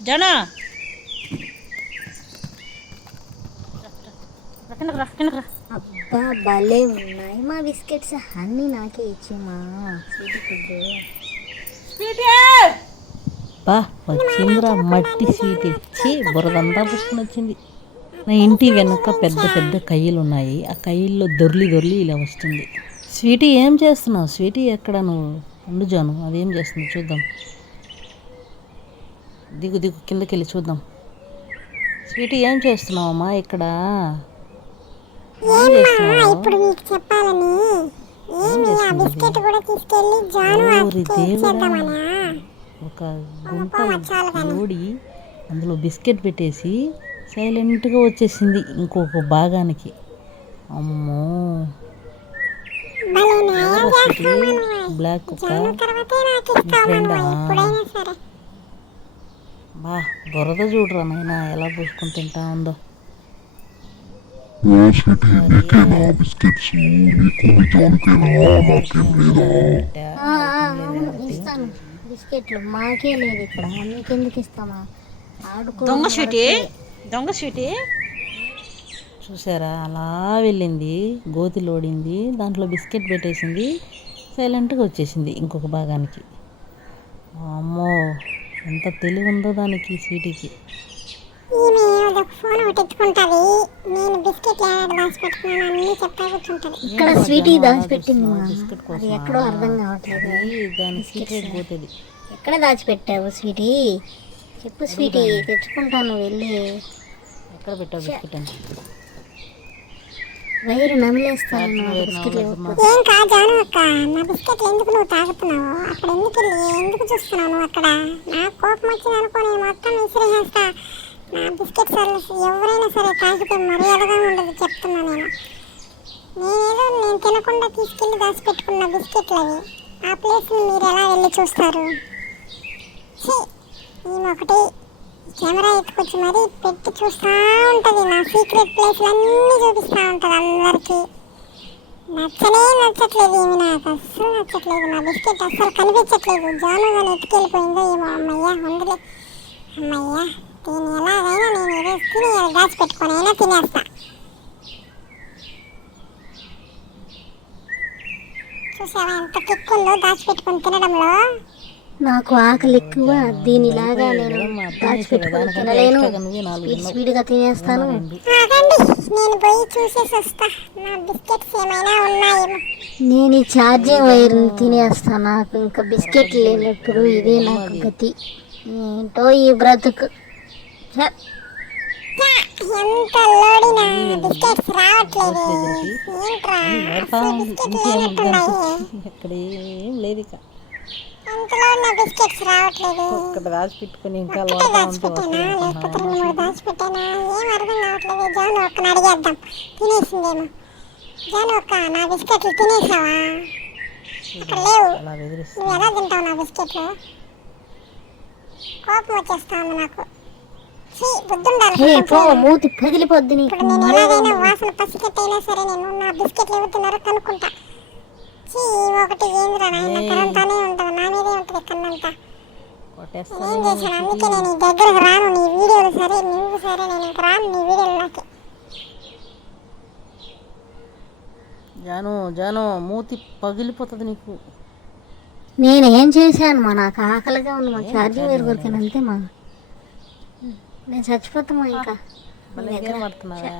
జానా అబ్బా భలే ఉన్నాయి మా బిస్కెట్స్ అన్నీ నాకే ఇచ్చిమా బా వచ్చిందిరా మట్టి స్వీట్ ఇచ్చి బురదంతా పుష్కొని వచ్చింది. నా ఇంటి వెనుక పెద్ద పెద్ద కయ్యలు ఉన్నాయి. ఆ కయ్యల్లో దొర్లి దొర్లి ఇలా వస్తుంది. స్వీటీ ఏం చేస్తున్నావు? స్వీటీ ఎక్కడ నువ్వు? ఉండు జాను, అదేం చేస్తుంది చూద్దాం. దిగు దిగు కిందకి వెళ్ళి చూద్దాం. స్వీటీ ఏం చేస్తున్నావమ్మా ఇక్కడ? ఏం చేస్తున్నావు? ఇప్పుడు మీకు చెప్పాలని ఒక గుంట లోడి అందులో బిస్కెట్ పెట్టేసి సైలెంట్గా వచ్చేసింది ఇంకొక భాగానికి. అమ్మో, బ్లాక్ కుక్క ఫ్రెండా? బా బురద చూడరా నాయనా ఎలా పూసుకొని తింటా ఉందో. బిస్కెట్లు మాకే లేదు ఇక్కడ, మీకెందుకు ఇస్తామా? దొంగ స్వీటీ, దొంగ స్వీటీ చూసారా అలా వెళ్ళింది, గోతిలోడింది, దాంట్లో బిస్కెట్ పెట్టేసింది, సైలెంట్గా వచ్చేసింది ఇంకొక భాగానికి. అమ్మో, ఎంత తెలివి ఉందో దానికి స్వీటీకి. ఇక్కడ స్వీటీ దాచిపెట్టింది, అది ఎక్కడో అర్థం కావట్లేదు. దాని సీక్రెట్ పోతుంది. ఎక్కడ దాచిపెట్టావు స్వీటీ? చెప్పు స్వీటీ, తెచ్చుకుంటాను వెళ్ళి. ఎక్కడ పెట్టావు బిస్కెట్ అని? వైరు నమిలేస్తాను. ఏం కాజాను అక్క, నా బిస్కెట్లు ఎందుకు నువ్వు తాగుతున్నావు? అక్కడ ఎందుకు చూస్తున్నావు నువ్వు అక్కడ? నాకు కోపం వచ్చింది అనుకో, నేను మొత్తం విసిరేసేస్తా. నా బిస్కెట్ సర్వీస్ ఎవరైనా సరే తాగితే మర్యాదగా ఉండదు చెప్తున్నా. నేను తినకుండా తీసుకెళ్ళి దాచిపెట్టుకున్న బిస్కెట్లు అవి. ఆ ప్లేస్ని మీరు ఎలా వెళ్ళి చూస్తారు? ఈమె ఒకటి కెమెరా ఎత్తుకొచ్చి మరీ పెట్టి చూస్తూ ఉంటుంది. నా సీక్రెట్ ప్లేస్లన్నీ చూపిస్తూ ఉంటుంది అందరికీ. నచ్చట్లేదు ఈమె, నాకు అస్సలు నచ్చట్లేదు. నా బిస్కెట్ అస్సలు కనిపించట్లేదు. జాను కానీ ఎత్తుకెళ్ళిపోయిందో ఏమో. అమ్మయ్యా ఉందిలే, అమ్మయ్యా. దీన్ని ఎలాగైనా నేను ఈరోజు తిని దాచిపెట్టుకొని అయినా తినేస్తా. చూసావా ఎంత కిక్ ఉందో దాచిపెట్టుకొని తినడంలో. నాకు ఆకలి ఎక్కువ, దీనిలాగా నేను దాచిపెట్టుకొని తినలేను, స్పీడ్గా తినేస్తాను. నేను పోయి చూసేసి వస్తా, నా బిస్కెట్స్ ఏమైనా ఉన్నాయేమో. నేను ఈ ఛార్జింగ్ వైర్ని తినేస్తాను. నాకు ఇంకా బిస్కెట్ లేనప్పుడు ఇదే నాకు గతి. ఏంటో ఈ బ్రతుకు. ఎంత లోడినా బిస్కెట్స్ రావట్లేదు. ఏంట్రా బిస్కెట్లు లేనట్టున్నాయి. ఇక్కడేం లేదు ఇక. ఎంతలో నా బిస్కెట్స్ రావట్లేదు. ఇక్కడ దాచిపెట్టుకుని ఇంకా దాచిపెట్టానా లేకపోతే 2-3 దాచిపెట్టానా ఏం అర్థం కావట్లేదు. జాను ఒక్కని అడిగేద్దాం, తినేసిందేమో. జాను ఒక్క, నా బిస్కెట్లు తినేసావా? అక్కడ లేవు, నువ్వు ఎలా తింటావు నా బిస్కెట్లు? కోపం వచ్చేస్తా ఉంది నాకు. మూతి పగిలిపోద్ది. ఇప్పుడు నేను ఎలాగైనా వాసన పసిగట్టైనా సరే నేను నా బిస్కెట్లు ఎవరు తిన్నారో కనుక్కుంటా. ఒకటి ఏంద్రా నాయన, కరంతానే ఉంటుంది, నా మీదే ఉంటుంది కన్నంతా. ఏం చేశాను? అందుకే నేను ఈ దగ్గరకు రాను. నీ వీడియోలు సరే, నువ్వు సరే, నేను ఇంక రాను నీ వీడియోలు నాకే. జాను మూతి పగిలిపోతుంది నీకు. నేనేం చేశాను మా? నాకు ఆకలిగా ఉంది మా. ఛార్జింగ్ వేరు కొరికాను అంతే మా. నేను చచ్చిపోతామా ఇంకా. పడుతున్నావా?